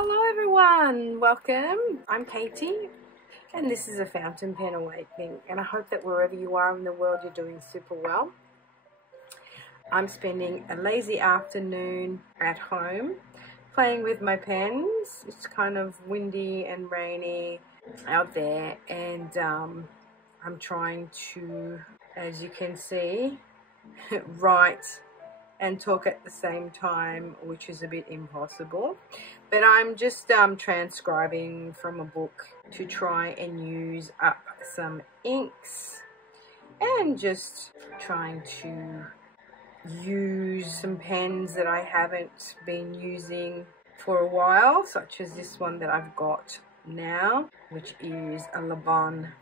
Hello everyone, welcome. I'm Katie and this is a fountain pen awakening, and I hope that wherever you are in the world you're doing super well. I'm spending a lazy afternoon at home playing with my pens. It's kind of windy and rainy out there, and I'm trying to, as you can see, write and talk at the same time, which is a bit impossible. But I'm just transcribing from a book to try and use up some inks and just trying to use some pens that I haven't been using for a while, such as this one that I've got now, which is a Le Bon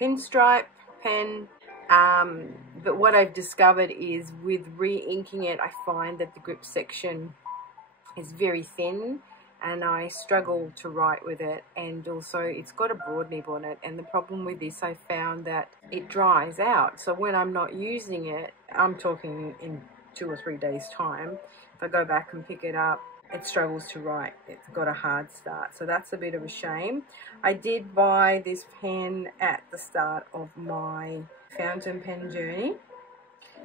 pinstripe pen. But what I've discovered is with re-inking it, I find that the grip section is very thin and I struggle to write with it, and also it's got a broad nib on it, and the problem with this, I found that it dries out. So when I'm not using it, I'm talking in 2 or 3 days time, if I go back and pick it up, it struggles to write. It's got a hard start, so that's a bit of a shame. I did buy this pen at the start of my fountain pen journey,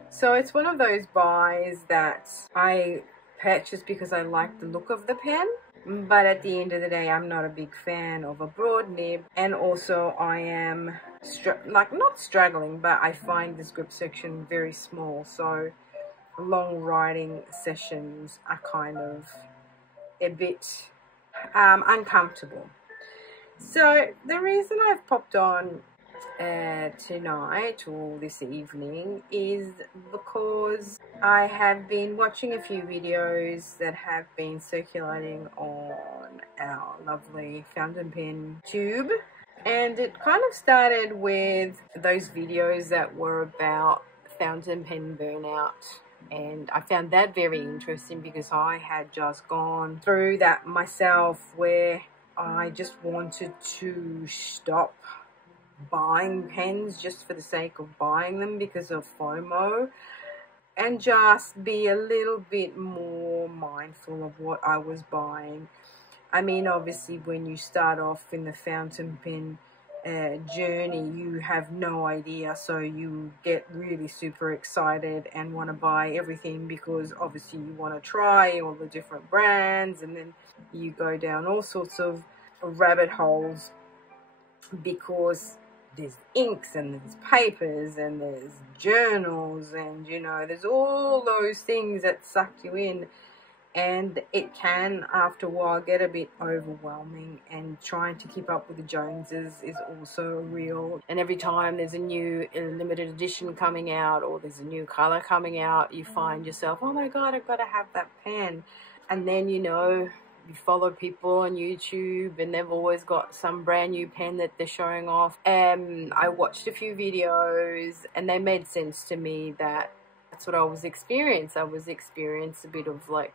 so it's one of those buys that I purchased because I like the look of the pen, but at the end of the day I'm not a big fan of a broad nib, and also I am not struggling, but I find this grip section very small, so long writing sessions are kind of a bit uncomfortable. So the reason I've popped on tonight or this evening is because I have been watching a few videos that have been circulating on our lovely Fountain Pentube, and it kind of started with those videos that were about fountain pen burnout, and I found that very interesting because I had just gone through that myself, where I just wanted to stop buying pens just for the sake of buying them because of FOMO, and just be a little bit more mindful of what I was buying. I mean, obviously when you start off in the fountain pen journey, you have no idea, so you get really super excited and want to buy everything because obviously you want to try all the different brands, and then you go down all sorts of rabbit holes because there's inks and there's papers and there's journals, and you know, there's all those things that suck you in, and it can after a while get a bit overwhelming, and trying to keep up with the Joneses is also real. And every time there's a new limited edition coming out or there's a new color coming out, you find yourself, oh my god, I've got to have that pen. And then, you know, you follow people on YouTube and they've always got some brand new pen that they're showing off. I watched a few videos and they made sense to me that that's what I was experiencing. I was experiencing a bit of like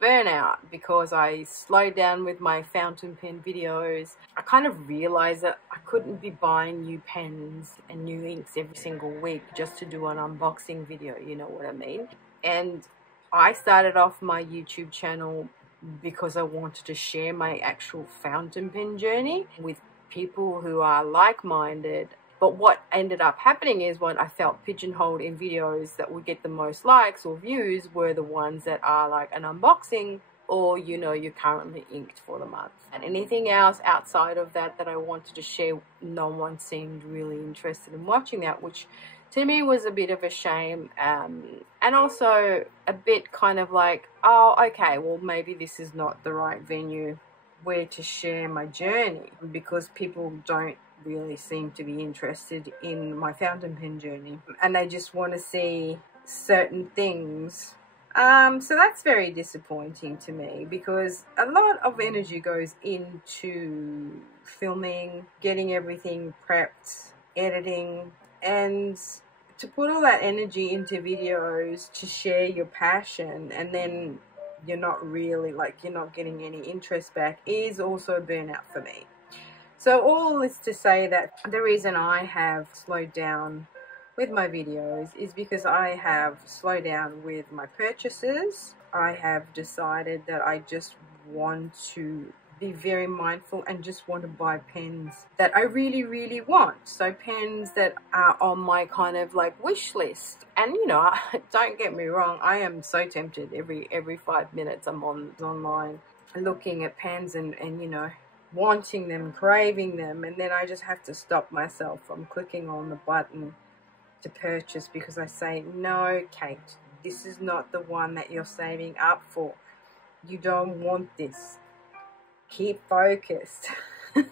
burnout because I slowed down with my fountain pen videos. I kind of realized that I couldn't be buying new pens and new inks every single week just to do an unboxing video, you know what I mean? And I started off my YouTube channel because I wanted to share my actual fountain pen journey with people who are like-minded. But what ended up happening is, when I felt pigeonholed in videos that would get the most likes or views were the ones that are like an unboxing, or, you know, you're currently inked for the month. And anything else outside of that that I wanted to share, no one seemed really interested in watching that, which to me was a bit of a shame, and also a bit kind of like, oh, okay, well, maybe this is not the right venue where to share my journey, because people don't really seem to be interested in my fountain pen journey, and they just want to see certain things. So that's very disappointing to me, because a lot of energy goes into filming, getting everything prepped, editing, and to put all that energy into videos to share your passion, and then you're not really, like, you're not getting any interest back, is also burnout for me. So all this to say that the reason I have slowed down with my videos is because I have slowed down with my purchases. I have decided that I just want to be very mindful and just want to buy pens that I really want. So pens that are on my kind of like wish list. And you know, don't get me wrong, I am so tempted every 5 minutes I'm online looking at pens and you know, wanting them, craving them, and then I just have to stop myself from clicking on the button to purchase because I say, no, Kate, this is not the one that you're saving up for. You don't want this. Keep focused. And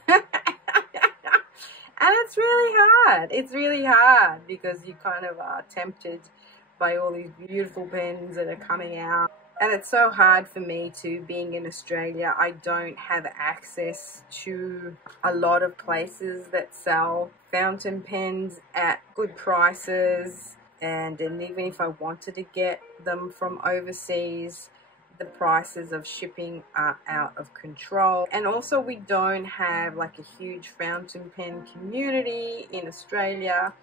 it's really hard. It's really hard because you kind of are tempted by all these beautiful pens that are coming out. And it's so hard for me to, being in Australia, I don't have access to a lot of places that sell fountain pens at good prices. And even if I wanted to get them from overseas, the prices of shipping are out of control. And also we don't have like a huge fountain pen community in Australia.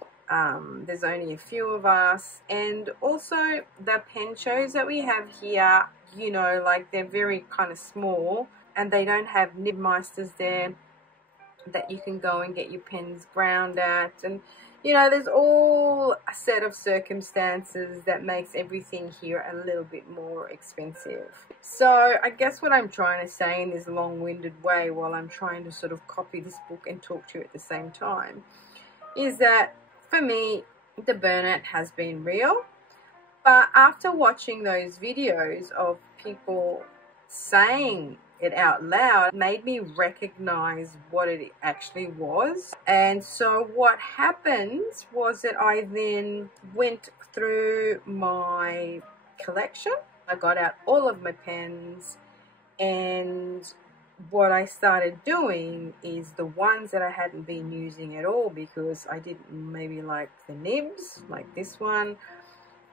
There's only a few of us, and also the pen shows that we have here, you know, like they're very kind of small and they don't have nibmeisters there that you can go and get your pens ground at. And you know, there's all a set of circumstances that makes everything here a little bit more expensive. So I guess what I'm trying to say in this long-winded way while I'm trying to sort of copy this book and talk to you at the same time is that for me, the burnout has been real. But after watching those videos of people saying it out loud, it made me recognize what it actually was. And so what happened was that I then went through my collection. I got out all of my pens, and what I started doing is the ones that I hadn't been using at all because I didn't maybe like the nibs, like this one,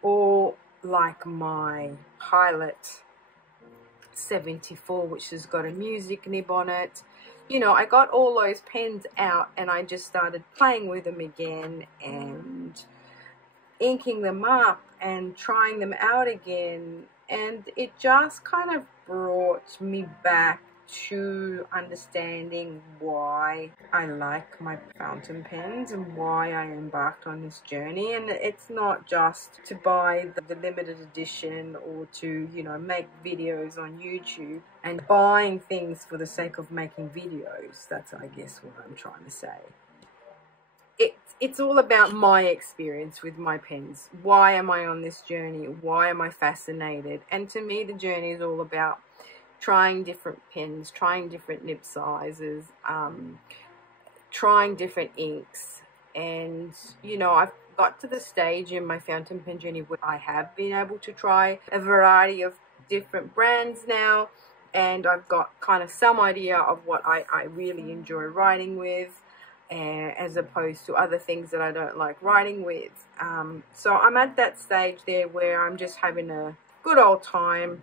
or like my Pilot 74, which has got a music nib on it. You know, I got all those pens out and I just started playing with them again and inking them up and trying them out again, and it just kind of brought me back to understanding why I like my fountain pens and why I embarked on this journey. And it's not just to buy the limited edition or to, you know, make videos on YouTube and buying things for the sake of making videos. That's, I guess, what I'm trying to say. It's all about my experience with my pens. Why am I on this journey? Why am I fascinated? And to me, the journey is all about trying different pens, trying different nib sizes, trying different inks. And you know, I've got to the stage in my fountain pen journey where I have been able to try a variety of different brands now, and I've got kind of some idea of what I really enjoy writing with, as opposed to other things that I don't like writing with. So I'm at that stage there where I'm just having a good old time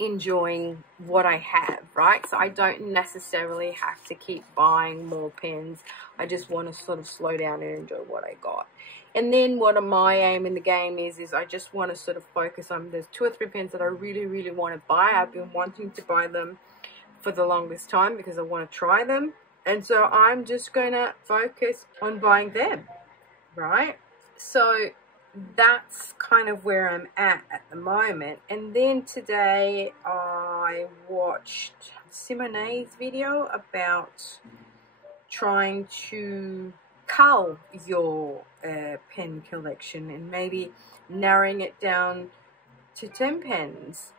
enjoying what I have, right? So I don't necessarily have to keep buying more pens. I just want to sort of slow down and enjoy what I got. And then what my aim in the game is I just want to sort of focus on, there's 2 or 3 pens that I really want to buy. I've been wanting to buy them for the longest time because I want to try them. And so I'm just going to focus on buying them, right? So that's kind of where I'm at the moment. And then today I watched Simone's video about trying to cull your pen collection and maybe narrowing it down to 10 pens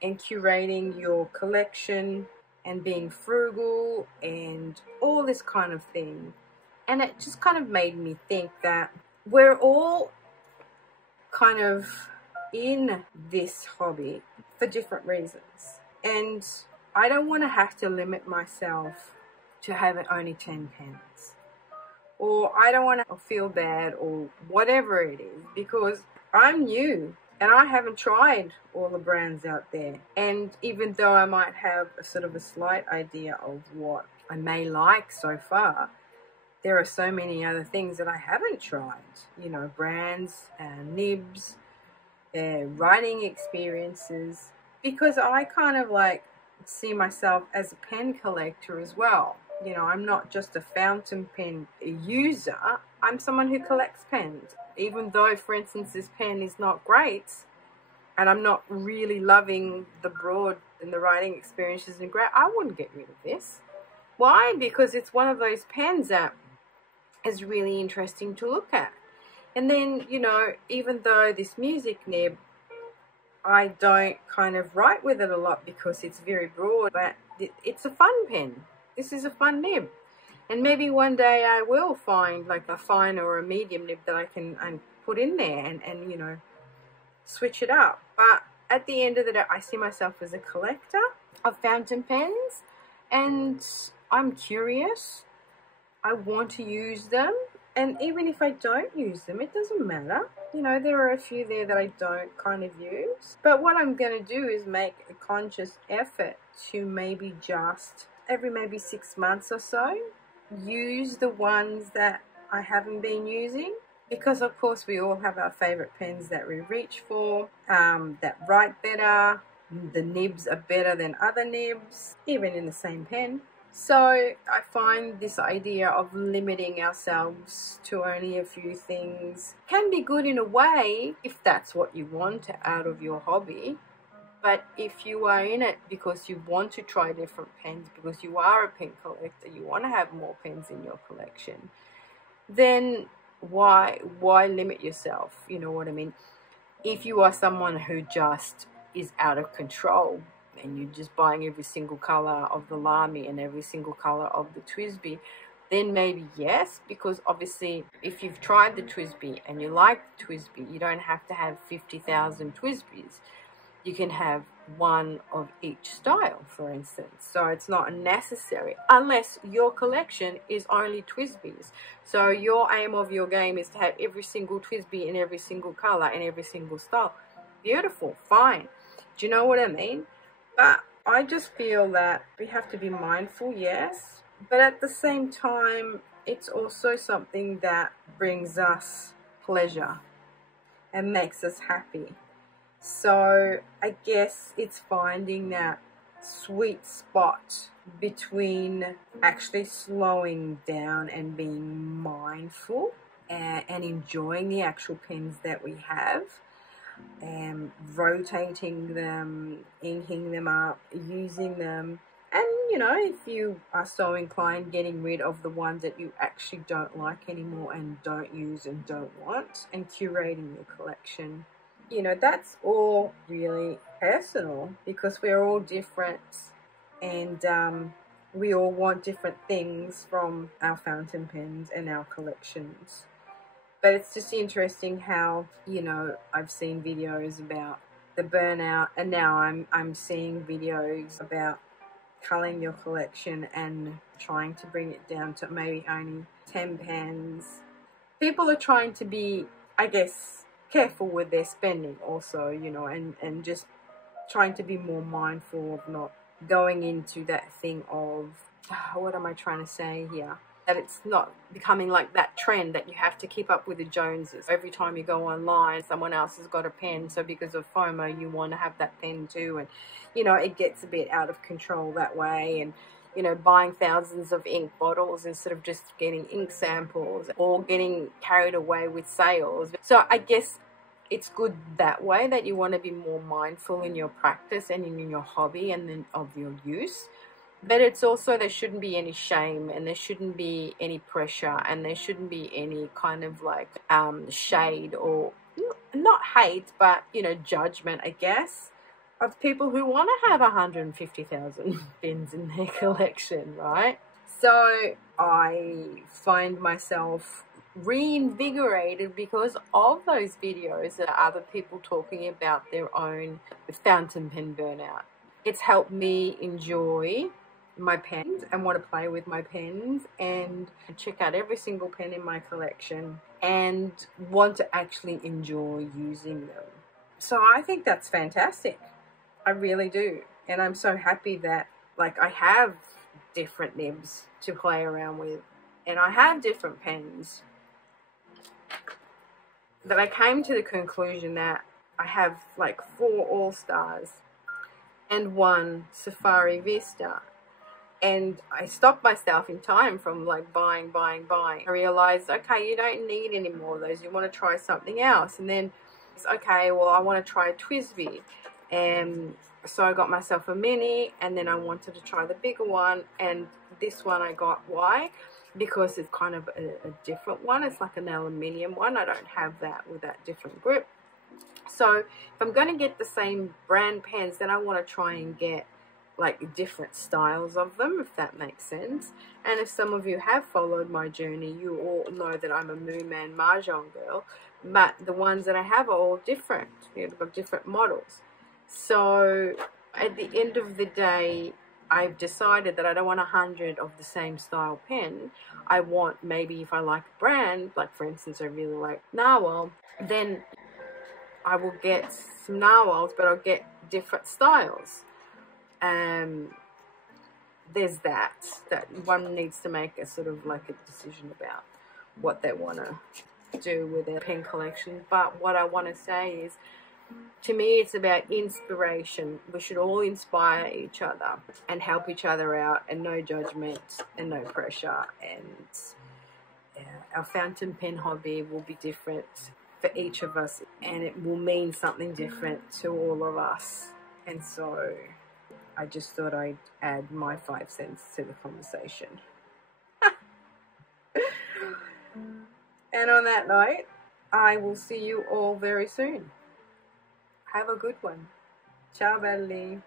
and curating your collection and being frugal and all this kind of thing. And it just kind of made me think that we're all kind of in this hobby for different reasons. And I don't want to have to limit myself to having only 10 pens. Or I don't want to feel bad or whatever it is, because I'm new and I haven't tried all the brands out there. And even though I might have a sort of a slight idea of what I may like so far, there are so many other things that I haven't tried, you know, brands, nibs, writing experiences. because I kind of like see myself as a pen collector as well. You know, I'm not just a fountain pen user, I'm someone who collects pens. Even though, for instance, this pen is not great, and I'm not really loving the broad and the writing experience isn't great, I wouldn't get rid of this. Why? Because it's one of those pens that is really interesting to look at. And then, you know, even though this music nib, I don't kind of write with it a lot because it's very broad, but it's a fun pen. This is a fun nib. And maybe one day I will find like a fine or a medium nib that I can put in there and you know, switch it up. But at the end of the day, I see myself as a collector of fountain pens, and I'm curious. I want to use them, and even if I don't use them, it doesn't matter. You know, there are a few there that I don't kind of use. But what I'm going to do is make a conscious effort to maybe just every maybe 6 months or so use the ones that I haven't been using, because of course we all have our favorite pens that we reach for, that write better, the nibs are better than other nibs, even in the same pen. So I find this idea of limiting ourselves to only a few things can be good in a way if that's what you want out of your hobby. But if you are in it because you want to try different pens, because you are a pen collector, you want to have more pens in your collection, then why limit yourself? You know what I mean? If you are someone who just is out of control and you're just buying every single color of the Lamy and every single color of the TWSBI, then maybe yes, because obviously if you've tried the TWSBI and you like the TWSBI, you don't have to have 50,000 TWSBIs. You can have one of each style, for instance. So it's not necessary unless your collection is only TWSBIs. So your aim of your game is to have every single TWSBI in every single color and every single style. Beautiful, fine. Do you know what I mean? But I just feel that we have to be mindful, yes, but at the same time, it's also something that brings us pleasure and makes us happy. So I guess it's finding that sweet spot between actually slowing down and being mindful and enjoying the actual pens that we have, and rotating them, inking them up, using them, and you know, if you are so inclined, getting rid of the ones that you actually don't like anymore and don't use and don't want, and curating your collection. You know, that's all really personal because we're all different, and we all want different things from our fountain pens and our collections. But it's just interesting how, you know, I've seen videos about the burnout, and now I'm seeing videos about culling your collection and trying to bring it down to maybe only 10 pens. People are trying to be, I guess, careful with their spending also, you know, and just trying to be more mindful of not going into that thing of, what am I trying to say here? That it's not becoming like that trend that you have to keep up with the Joneses. Every time you go online, someone else has got a pen, so because of FOMO, you want to have that pen too. And, you know, it gets a bit out of control that way. And, you know, buying thousands of ink bottles instead of just getting ink samples, or getting carried away with sales. So I guess it's good that way, that you want to be more mindful in your practice and in your hobby and then of your use. But it's also, there shouldn't be any shame, and there shouldn't be any pressure, and there shouldn't be any kind of like shade, or not hate, but, you know, judgment, I guess, of people who want to have 150,000 pins in their collection, right? So I find myself reinvigorated because of those videos that other people talking about their own fountain pen burnout. It's helped me enjoy my pens and want to play with my pens and check out every single pen in my collection and want to actually enjoy using them. So I think that's fantastic. I really do. And I'm so happy that, like, I have different nibs to play around with, and I have different pens, that I came to the conclusion that I have like 4 all-stars, and one Safari Vista. And I stopped myself in time from like buying. I realized, okay, you don't need any more of those. You want to try something else. And then it's okay, well, I want to try a Twisby. And so I got myself a mini, and then I wanted to try the bigger one. And this one I got, why? Because it's kind of a different one. It's like an aluminium one. I don't have that with that different grip. So if I'm going to get the same brand pens, then I want to try and get like different styles of them, if that makes sense. And if some of you have followed my journey, you all know that I'm a Moo Man Mahjong girl, but the ones that I have are all different. They've got different models. So at the end of the day, I've decided that I don't want 100 of the same style pen. I want, maybe if I like a brand, like for instance I really like Narwhal, then I will get some Narwhals, but I'll get different styles. There's that one needs to make a sort of like a decision about what they want to do with their pen collection. But what I want to say is, to me, it's about inspiration. We should all inspire each other and help each other out, and no judgment and no pressure. And our fountain pen hobby will be different for each of us, and it will mean something different to all of us. And so I just thought I'd add my 5 cents to the conversation. And on that note, I will see you all very soon. Have a good one. Ciao, belli.